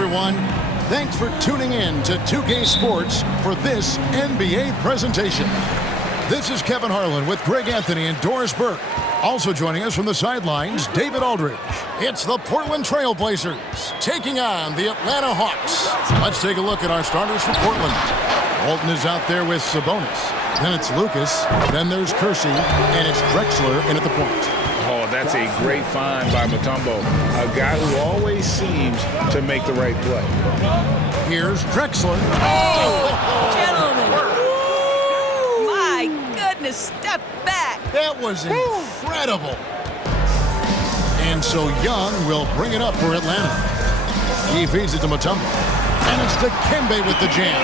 everyone. Thanks for tuning in to 2K Sports for this NBA presentation. This is Kevin Harlan with Greg Anthony and Doris Burke. Also joining us from the sidelines, David Aldridge. It's the Portland Trail Blazers taking on the Atlanta Hawks. Let's take a look at our starters for Portland. Walton is out there with Sabonis. Then it's Lucas. Then there's Kersey. And it's Drexler in at the point. Oh, that's a great find by Mutombo. A guy who always seems to make the right play. Here's Drexler. Oh, gentlemen. My goodness, step back. That was incredible. And so Young will bring it up for Atlanta. He feeds it to Mutombo. And it's Dikembe with the jam.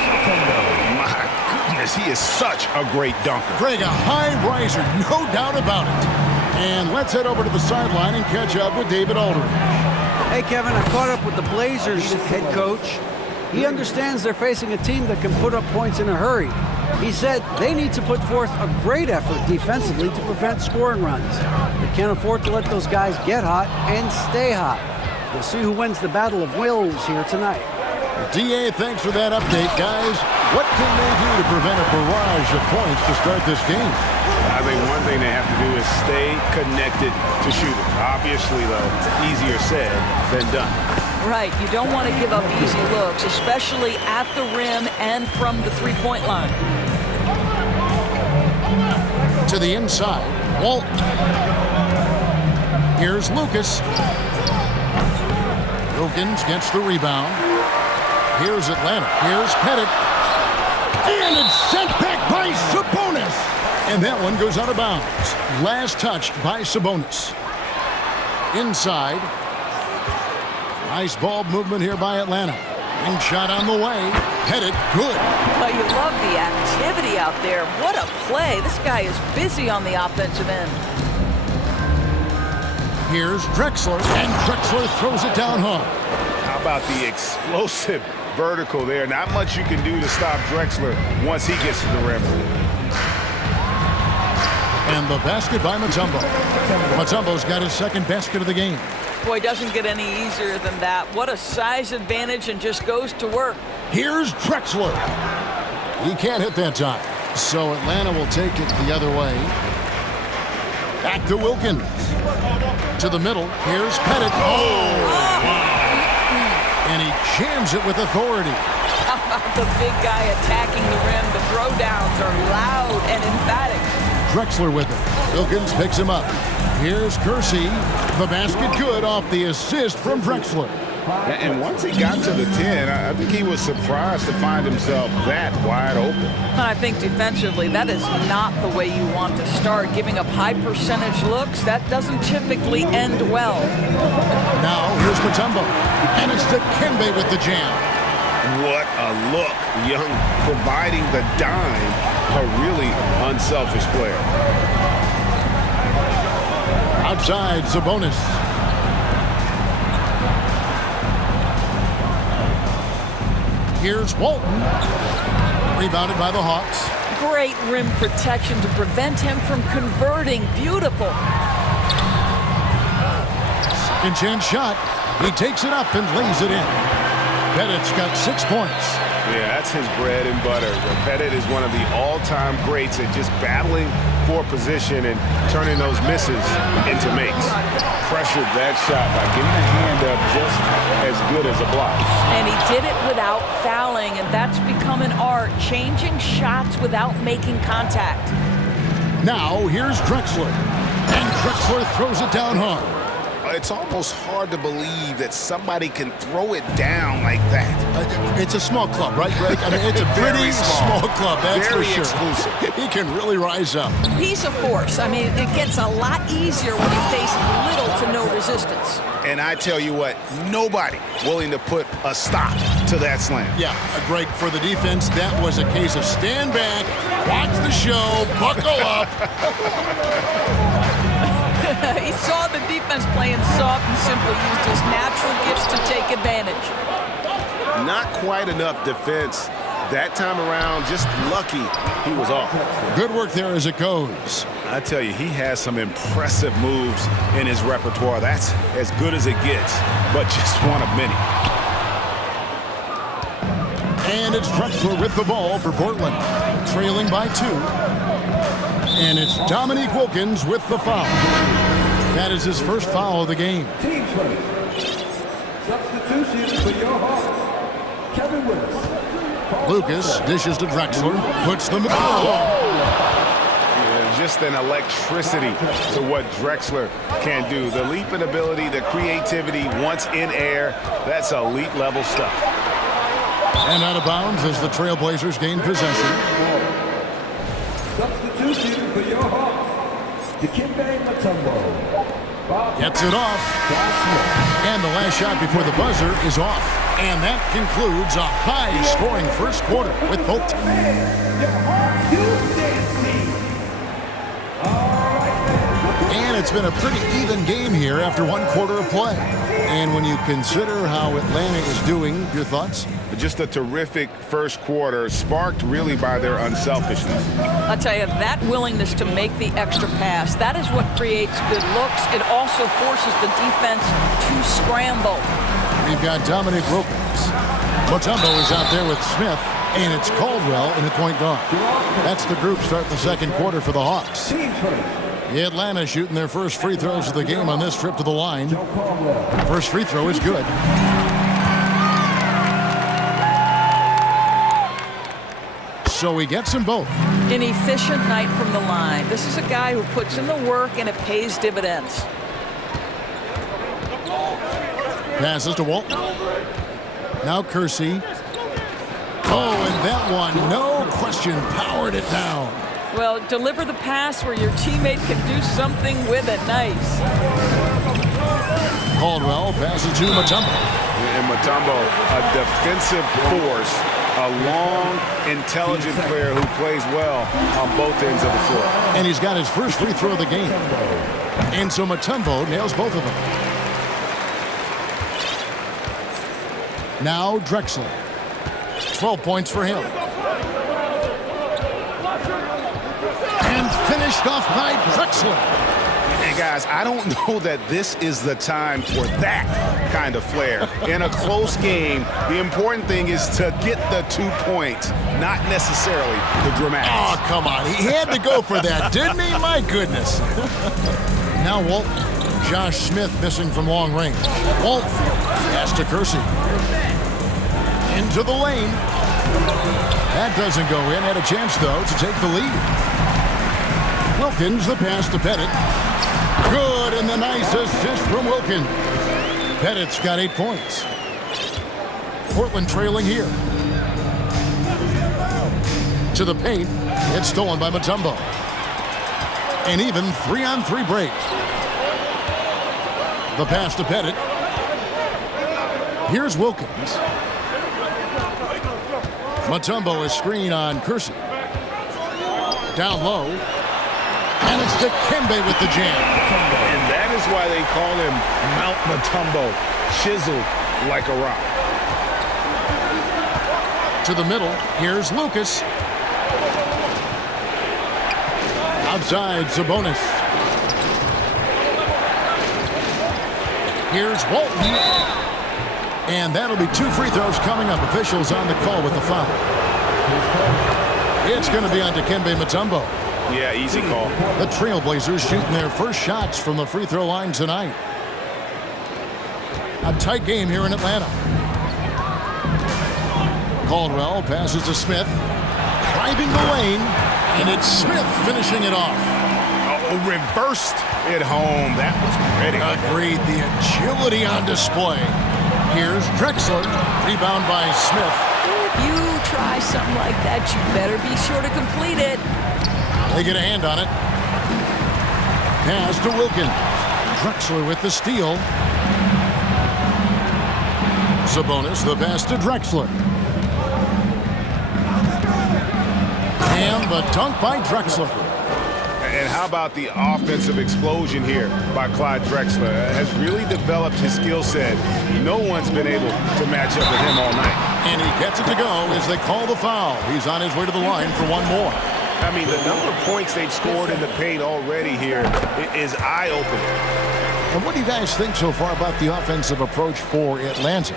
My goodness, he is such a great dunker. Greg, a high riser, no doubt about it. And let's head over to the sideline and catch up with David Aldridge. Hey, Kevin, I caught up with the Blazers head coach. He understands they're facing a team that can put up points in a hurry. He said they need to put forth a great effort defensively to prevent scoring runs. They can't afford to let those guys get hot and stay hot. We'll see who wins the battle of wills here tonight. DA, thanks for that update, guys. What can they do to prevent a barrage of points to start this game? I think one thing they have to do is stay connected to shooting. Obviously, though, easier said than done. Right, you don't want to give up easy looks, especially at the rim and from the three-point line. To the inside, Walton. Here's Lucas. Wilkins gets the rebound. Here's Atlanta. Here's Pettit. And it's sent back by Sabonis. And that one goes out of bounds. Last touched by Sabonis. Inside. Nice ball movement here by Atlanta. And shot on the way. Pettit, good. Well, you love the activity out there. What a play. This guy is busy on the offensive end. Here's Drexler. And Drexler throws it down hard. How about the explosive vertical there? Not much you can do to stop Drexler once he gets to the rim. And the basket by Mutombo. Mutombo's got his second basket of the game. Boy, doesn't get any easier than that. What a size advantage, and just goes to work. Here's Drexler. He can't hit that time. So Atlanta will take it the other way. Back to Wilkins. To the middle. Here's Pettit. And he jams it with authority. How about the big guy attacking the rim? The throwdowns are loud and emphatic. Drexler with it. Wilkins picks him up. Here's Kersey. The basket good off the assist from Drexler. And once he got to the 10, I think he was surprised to find himself that wide open. I think defensively, that is not the way you want to start. Giving up high percentage looks, that doesn't typically end well. Now here's Mutombo. And it's Dikembe with the jam. What a look. Young providing the dime. A really unselfish player. Outside, Sabonis. Here's Walton. Rebounded by the Hawks. Great rim protection to prevent him from converting. Beautiful. Second chance shot. He takes it up and lays it in. Pettit's got 6 points. Yeah, that's his bread and butter. Pettit is one of the all-time greats at just battling for position and turning those misses into makes. Pressured that shot by getting a hand up just as good as a block. And he did it without fouling, and that's become an art, changing shots without making contact. Now here's Drexler. And Drexler throws it down hard. It's almost hard to believe that somebody can throw it down like that. It's a small club, right, Greg? I mean, it's a pretty small club, that's very for sure. Exclusive. He can really rise up. He's a force. I mean, it gets a lot easier when you face little to no resistance. And I tell you what, nobody willing to put a stop to that slam. Yeah, Greg, for the defense, that was a case of stand back, watch the show, buckle up. He saw the defense playing soft and simply used his natural gifts to take advantage. Not quite enough defense that time around. Just lucky he was off. Good work there as it goes. I tell you, he has some impressive moves in his repertoire. That's as good as it gets, but just one of many. And it's Drexler with the ball for Portland, trailing by 2. And it's Dominique Wilkins with the foul. That is his first foul of the game. Team first. Substitution for your Hawks. Kevin Willis. Lucas dishes to Drexler, puts them. Yeah, just an electricity to what Drexler can do. The leaping ability, the creativity once in air, that's elite level stuff. And out of bounds as the Trailblazers gain possession. Substitution for your Hawks. Dikembe Mutombo. Gets it off. And the last shot before the buzzer is off. And that concludes a high-scoring first quarter with both and it's been a pretty even game here after 1 quarter of play. And when you consider how Atlanta is doing, your thoughts? Just a terrific first quarter, sparked really by their unselfishness. I'll tell you, that willingness to make the extra pass, that is what creates good looks. It also forces the defense to scramble. We've got Dominique Wilkins. Mutombo is out there with Smith, and it's Caldwell in the point guard. That's the group starting the second quarter for the Hawks. Atlanta shooting their first free throws of the game on this trip to the line. First free throw is good. So he gets them both. An efficient night from the line. This is a guy who puts in the work and it pays dividends. Passes to Walton. Now Kersey. Oh, and that one, no question, powered it down. Well, deliver the pass where your teammate can do something with it. Nice. Caldwell passes to Mutombo. And Mutombo, a defensive force, a long, intelligent player who plays well on both ends of the floor. And he's got his first free throw of the game. And so Mutombo nails both of them. Now Drexler. 12 points for him. And finished off by Drexler. And guys, I don't know that this is the time for that kind of flair. In a close game, the important thing is to get the 2 points, not necessarily the dramatics. Oh, come on. He had to go for that, didn't he? My goodness. Now Walton. Josh Smith missing from long range. Walton pass to Kersey. Into the lane. That doesn't go in. Had a chance, though, to take the lead. Wilkins, the pass to Pettit. Good, and the nice assist from Wilkins. Pettit's got 8 points. Portland trailing here. To the paint. It's stolen by Mutombo. An even 3-on-3 break. The pass to Pettit. Here's Wilkins. Mutombo is screen on Kersey. Down low. And it's Dikembe with the jam. And that is why they call him Mount Mutombo, chiseled like a rock. To the middle, here's Lucas. Outside, Sabonis. Here's Walton. And that'll be 2 free throws coming up. Officials on the call with the foul. It's going to be on Dikembe Mutombo. Yeah, easy call. The Trailblazers shooting their first shots from the free throw line tonight. A tight game here in Atlanta. Caldwell passes to Smith. Driving the lane. And it's Smith finishing it off. Oh, reversed it home. That was pretty. Agreed. The agility on display. Here's Drexler. Rebound by Smith. If you try something like that, you better be sure to complete it. They get a hand on it. Pass to Wilkins. Drexler with the steal. Sabonis, the pass to Drexler. And the dunk by Drexler. And how about the offensive explosion here by Clyde Drexler? Has really developed his skill set. No one's been able to match up with him all night. And he gets it to go as they call the foul. He's on his way to the line for one more. I mean, the number of points they've scored in the paint already here is eye-opening. And what do you guys think so far about the offensive approach for Atlanta?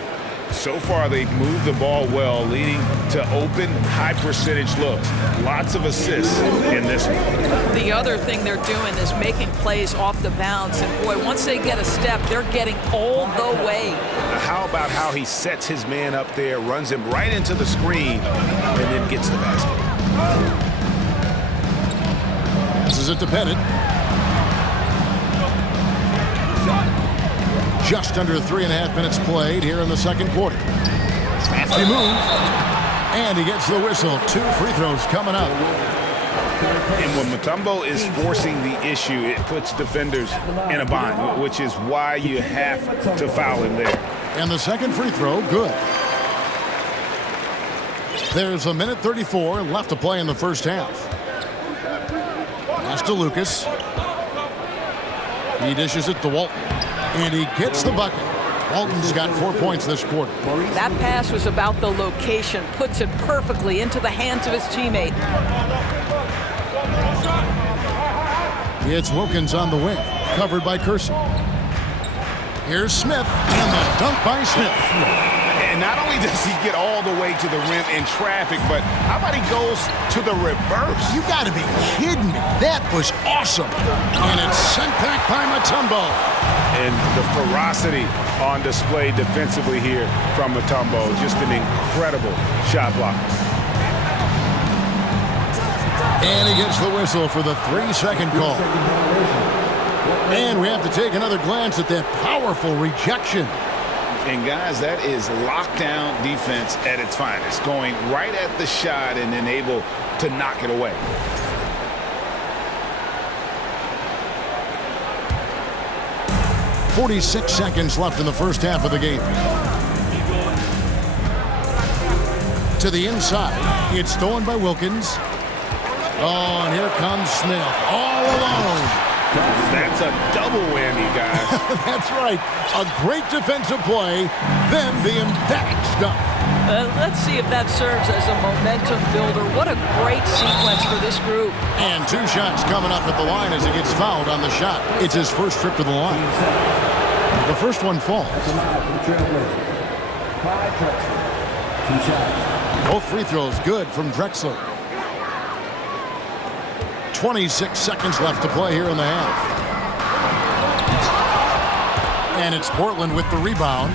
So far, they've moved the ball well, leading to open, high-percentage looks. Lots of assists in this one. The other thing they're doing is making plays off the bounce. And, boy, once they get a step, they're getting all the way. Now, how about how he sets his man up there, runs him right into the screen, and then gets the basket. Passes it to Bennett. Just under 3.5 minutes played here in the second quarter. Crafty move. And he gets the whistle. 2 free throws coming up. And when Mutombo is forcing the issue, it puts defenders in a bind, which is why you have to foul him there. And the second free throw, good. There's 1:34 left to play in the first half. Pass to Lucas. He dishes it to Walton. And he gets the bucket. Walton's got 4 points this quarter. That pass was about the location. Puts it perfectly into the hands of his teammate. It's Wilkins on the wing, covered by Kersey. Here's Smith, and the dunk by Smith. And not only does he get all the way to the rim in traffic, but how about he goes to the reverse? You gotta be kidding me. That was awesome. And it's sent back by Mutombo. And the ferocity on display defensively here from Mutombo. Just an incredible shot block. And he gets the whistle for the 3-second call. And we have to take another glance at that powerful rejection. And guys, that is lockdown defense at its finest. Going right at the shot and then able to knock it away. .46 seconds left in the first half of the game. To the inside. It's stolen by Wilkins. Oh, and here comes Smith. All alone. That's a double whammy, guys. That's right. A great defensive play, then the emphatic stuff. Let's see if that serves as a momentum builder. What a great sequence for this group. And 2 shots coming up at the line as he gets fouled on the shot. It's his first trip to the line. The first one falls. Both free throws good from Drexler. 26 seconds left to play here in the half. And it's Portland with the rebound.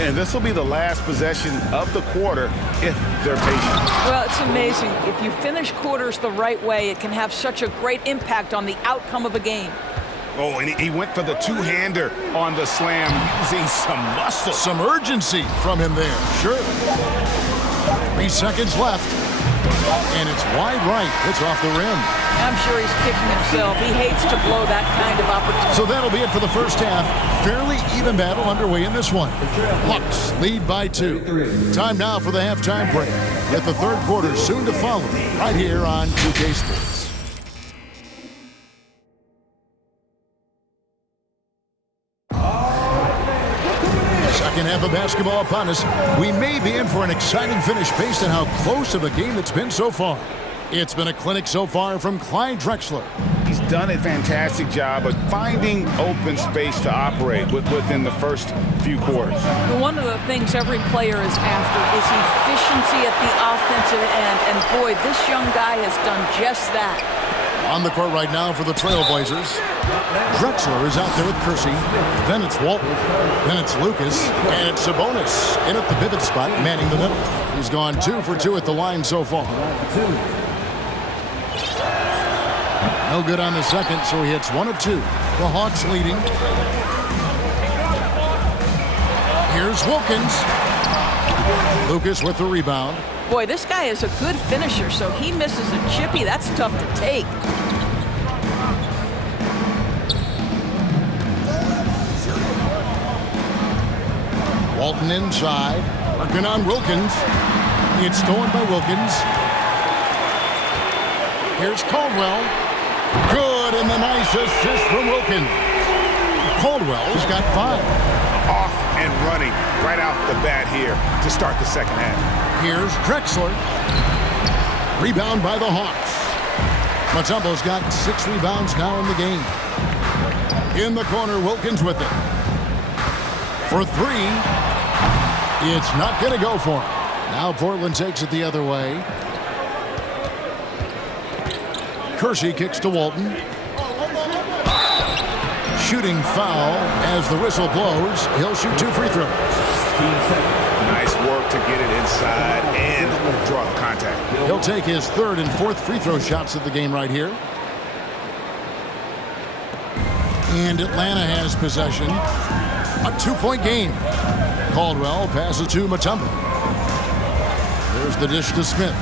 And this will be the last possession of the quarter if they're patient. Well, it's amazing. If you finish quarters the right way, it can have such a great impact on the outcome of a game. Oh, and he went for the two-hander on the slam, using some muscle. Some urgency from him there, sure. 3 seconds left. And it's wide right. It's off the rim. I'm sure he's kicking himself. He hates to blow that kind of opportunity. So that'll be it for the first half. Fairly even battle underway in this one. Bucks lead by 2. Time now for the halftime break. Yet the third quarter soon to follow right here on 2K Sports. Second half of basketball upon us. We may be in for an exciting finish based on how close of a game it's been so far. It's been a clinic so far from Clyde Drexler. He's done a fantastic job of finding open space to operate within the first few quarters. One of the things every player is after is efficiency at the offensive end. And boy, this young guy has done just that. On the court right now for the Trailblazers. Drexler is out there with Kersey. Then it's Walton. Then it's Lucas. And it's Sabonis in at the pivot spot, manning the middle. He's gone 2 for 2 at the line so far. No good on the second, so he hits 1 of 2. The Hawks leading. Here's Wilkins. Lucas with the rebound. Boy, this guy is a good finisher, so he misses a chippy. That's tough to take. Walton inside. Working on Wilkins. It's stolen by Wilkins. Here's Caldwell. Good, and the nice assist from Wilkins. Caldwell's got 5. Off and running right out the bat here to start the second half. Here's Drexler. Rebound by the Hawks. Mutombo's got 6 rebounds now in the game. In the corner, Wilkins with it. For 3. It's not going to go for him. Now Portland takes it the other way. Kersey kicks to Walton. Shooting foul as the whistle blows. He'll shoot 2 free throws. Nice work to get it inside and draw the contact. He'll take his 3rd and 4th free throw shots of the game right here. And Atlanta has possession. A 2-point game. Caldwell passes to Mutombo. There's the dish to Smith.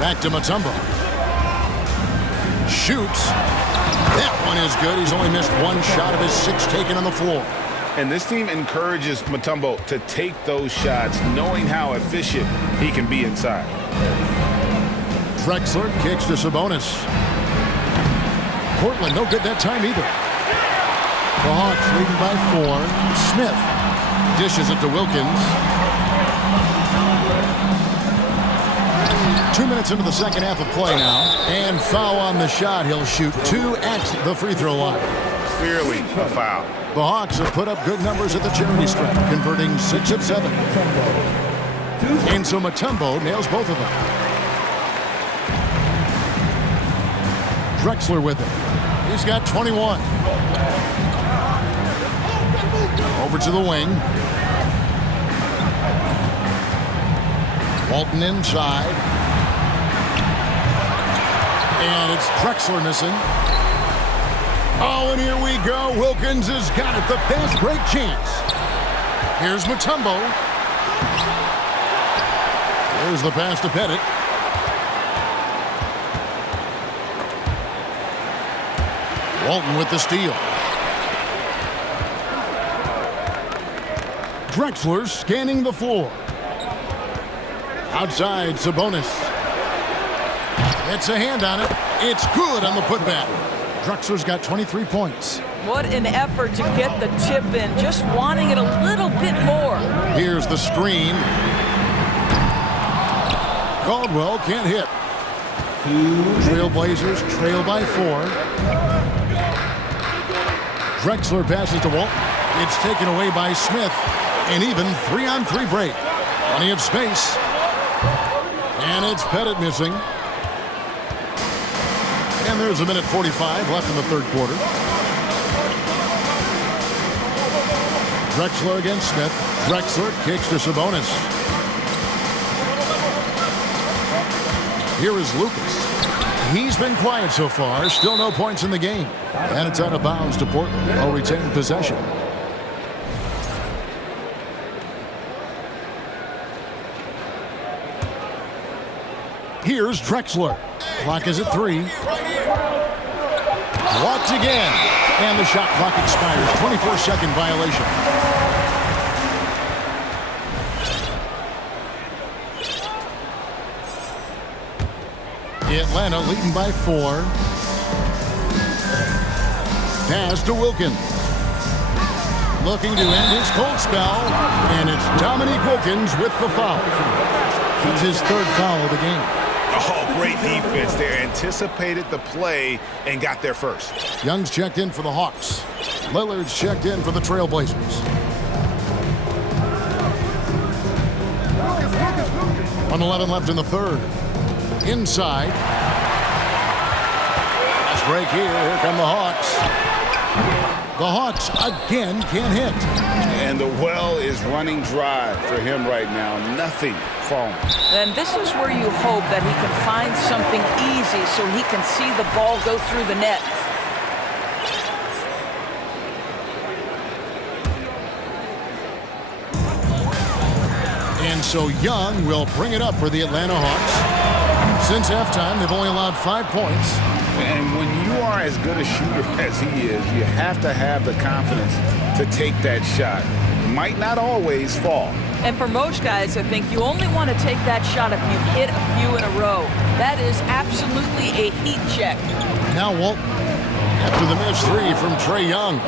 Back to Mutombo. Shoots. That one is good. He's only missed 1 shot of his 6 taken on the floor. And this team encourages Mutombo to take those shots, knowing how efficient he can be inside. Drexler kicks to Sabonis. Portland no good that time either. The Hawks leading by 4. Smith dishes it to Wilkins. 2 minutes into the second half of play now. And foul on the shot. He'll shoot 2 at the free throw line. Clearly a foul. The Hawks have put up good numbers at the charity stripe, converting 6 of 7. And so Mutombo nails both of them. Drexler with it. He's got 21. Over to the wing. Walton inside. And it's Drexler missing. Oh, and here we go. Wilkins has got it. The fast break chance. Here's Mutombo. There's the pass to Pettit. Walton with the steal. Drexler scanning the floor. Outside, Sabonis. It's a hand on it. It's good on the putback. Drexler's got 23 points. What an effort to get the tip in, just wanting it a little bit more. Here's the screen. Caldwell can't hit. Trailblazers trail by 4. Drexler passes to Walton. It's taken away by Smith. An even 3-on-3 break. Plenty of space. And it's Pettit missing. And there's a minute 45 left in the 3rd quarter. Drexler against Smith. Drexler kicks to Sabonis. Here is Lucas. He's been quiet so far. Still no points in the game. And it's out of bounds to Portland. They'll retain possession. Here's Drexler. Clock is at 3. Walked again. And the shot clock expires. 24-second violation. Atlanta leading by 4. Pass to Wilkins. Looking to end his cold spell. And it's Dominique Wilkins with the foul. It's his 3rd foul of the game. Oh, great defense there. Anticipated the play and got there first. Young's checked in for the Hawks. Lillard's checked in for the Trailblazers. .111 left in the 3rd. Inside. Let's break here. Here come the Hawks. The Hawks again can't hit. And the well is running dry for him right now. Nothing falling. And this is where you hope that he can find something easy so he can see the ball go through the net. And so Young will bring it up for the Atlanta Hawks. Since halftime, they've only allowed 5 points. And when you are as good a shooter as he is, you have to have the confidence to take that shot. Might not always fall. And for most guys, I think you only want to take that shot if you've hit a few in a row. That is absolutely a heat check. Now Walton, after the missed 3 from Trae Young.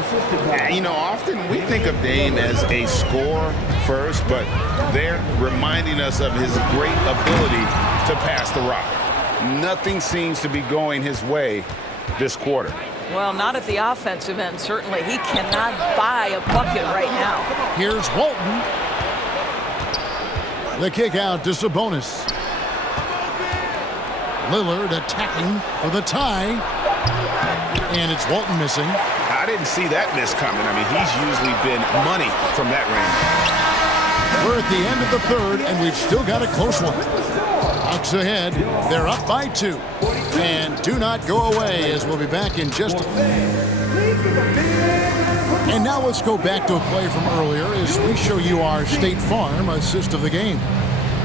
You know, often we think of Dame as a scorer first, but they're reminding us of his great ability to pass the rock. Nothing seems to be going his way this quarter. Well, not at the offensive end, certainly. He cannot buy a bucket right now. Here's Walton. The kick out to Sabonis. Lillard attacking for the tie. And it's Walton missing. I didn't see that miss coming. I mean, he's usually been money from that range. We're at the end of the third, and we've still got a close one. Bucks ahead. They're up by 2. And do not go away, as we'll be back in just a minute. And now let's go back to a play from earlier as we show you our State Farm assist of the game.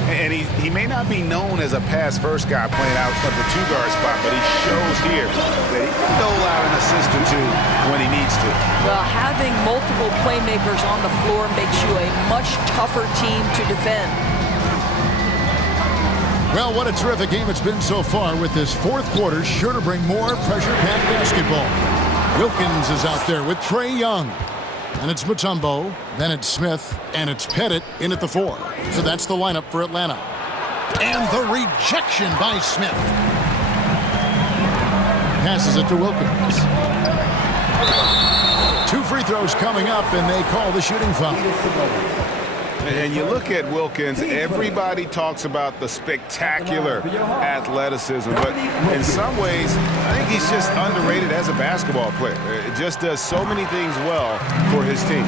And he may not be known as a pass-first guy playing out of the 2-guard spot, but he shows here that he can dole out an assist or 2 when he needs to. Well, having multiple playmakers on the floor makes you a much tougher team to defend. Well, what a terrific game it's been so far, with this fourth quarter sure to bring more pressure-packed basketball. Wilkins is out there with Trae Young. And it's Mutombo, then it's Smith, and it's Pettit in at the 4. So that's the lineup for Atlanta. And the rejection by Smith. Passes it to Wilkins. 2 free throws coming up, and they call the shooting foul. And you look at Wilkins, everybody talks about the spectacular athleticism, but in some ways, I think he's just underrated as a basketball player. It just does so many things well for his team,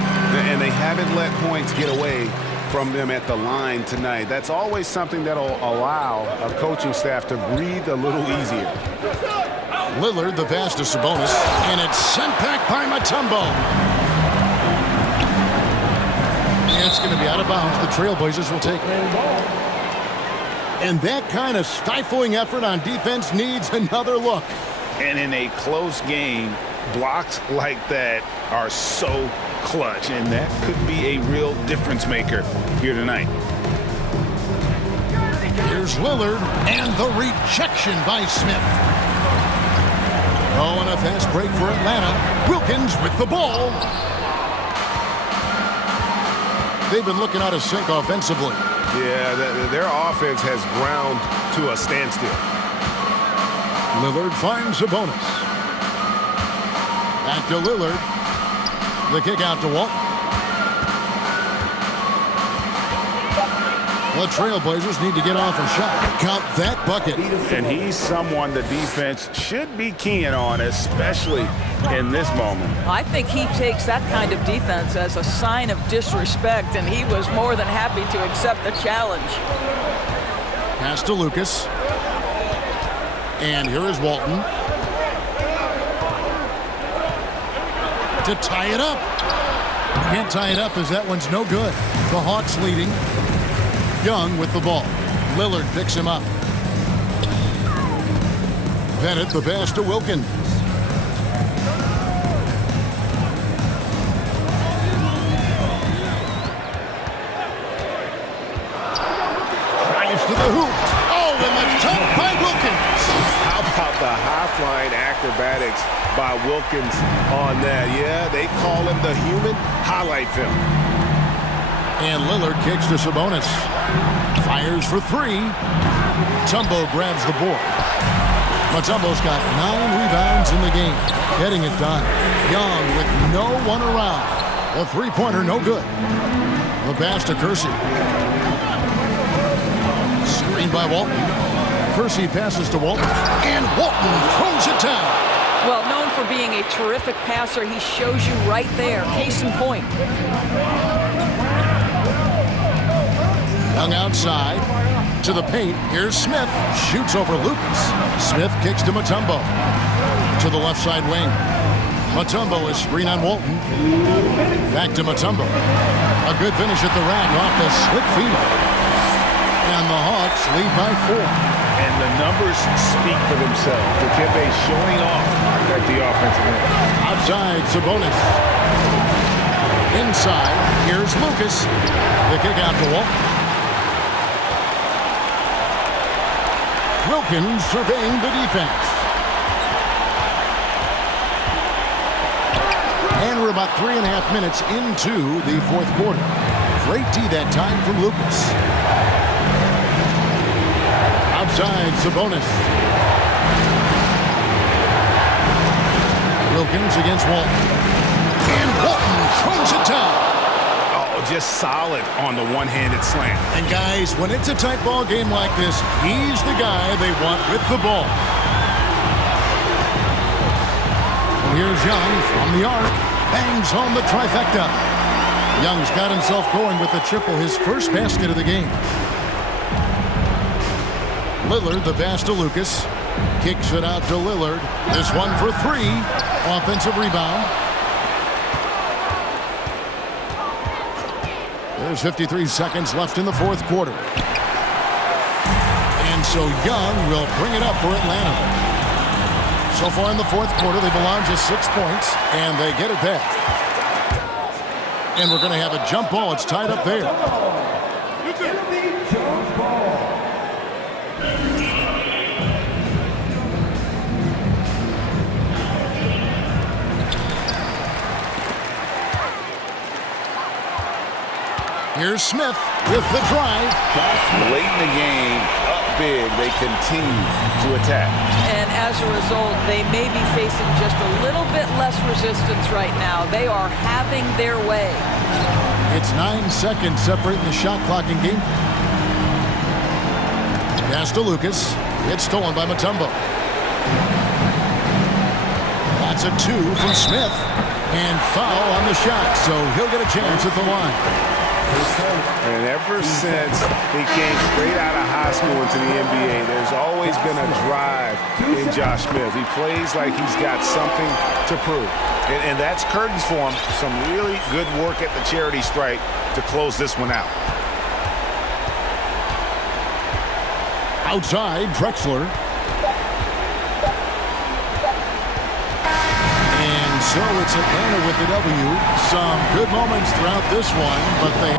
and they haven't let points get away from them at the line tonight. That's always something that'll allow a coaching staff to breathe a little easier. Lillard, the pass to Sabonis, and it's sent back by Mutombo. It's going to be out of bounds. The Trailblazers will take it. And that kind of stifling effort on defense needs another look. And in a close game, blocks like that are so clutch, and that could be a real difference maker here tonight. Here's Lillard, and the rejection by Smith. Oh, and a fast break for Atlanta. Wilkins with the ball. They've been looking out of sync offensively. Yeah, their offense has ground to a standstill. Lillard finds Sabonis. Back to Lillard. The kick out to Walton. The Trailblazers need to get off a shot. Count that bucket. And he's someone the defense should be keying on, especially in this moment. I think he takes that kind of defense as a sign of disrespect, and he was more than happy to accept the challenge. Pass to Lucas. And here is Walton. To tie it up. Can't tie it up as that one's no good. The Hawks leading. Young with the ball. Lillard picks him up. Pettit, the pass to Wilkins. Drives to the hoop. Oh, and the dunk by Wilkins. How about the high-flying acrobatics by Wilkins on that? Yeah, they call him the human highlight film. And Lillard kicks to Sabonis. Fires for 3. Mutombo grabs the board. Mutombo's got 9 rebounds in the game. Getting it done. Young with no one around. The three-pointer no good. The pass to Kersey. Screen by Walton. Kersey passes to Walton. And Walton throws it down. Well, known for being a terrific passer, he shows you right there. Case in point. Young outside to the paint. Here's Smith. Shoots over Lucas. Smith kicks to Mutombo. To the left side wing. Mutombo is screen on Walton. Back to Mutombo. A good finish at the rack off the slick feed. And the Hawks lead by 4. And the numbers speak for themselves. Dikembe showing off at the offensive end. Outside, Sabonis. Inside, here's Lucas. The kick out to Walton. Wilkins surveying the defense. And we're about 3.5 minutes into the fourth quarter. Great D that time from Lucas. Outside, Sabonis. Wilkins against Walton. And Walton throws it down. Oh, just solid on the one-handed slam. And guys, when it's a tight ball game like this, he's the guy they want with the ball. And here's Young from the arc. Bangs home the trifecta. Young's got himself going with the triple, his first basket of the game. Lillard, the pass to Lucas. Kicks it out to Lillard. This one for three. Offensive rebound. There's 53 seconds left in the fourth quarter. And so Young will bring it up for Atlanta. So far in the fourth quarter, they've allowed just 6 points, and they get it back. And we're going to have a jump ball. It's tied up there. Here's Smith with the drive. Late in the game, up big, they continue to attack. And as a result, they may be facing just a little bit less resistance right now. They are having their way. It's 9 seconds separating the shot clock and game. Pass to Lucas. It's stolen by Mutombo. That's a 2 from Smith. And foul on the shot, so he'll get a chance at the line. And ever since he came straight out of high school into the NBA, there's always been a drive in Josh Smith. He plays like he's got something to prove. And that's curtains for him. Some really good work at the charity stripe to close this one out. Outside, Drexler. And so it's Atlanta with the W. Some good moments throughout this one, but they...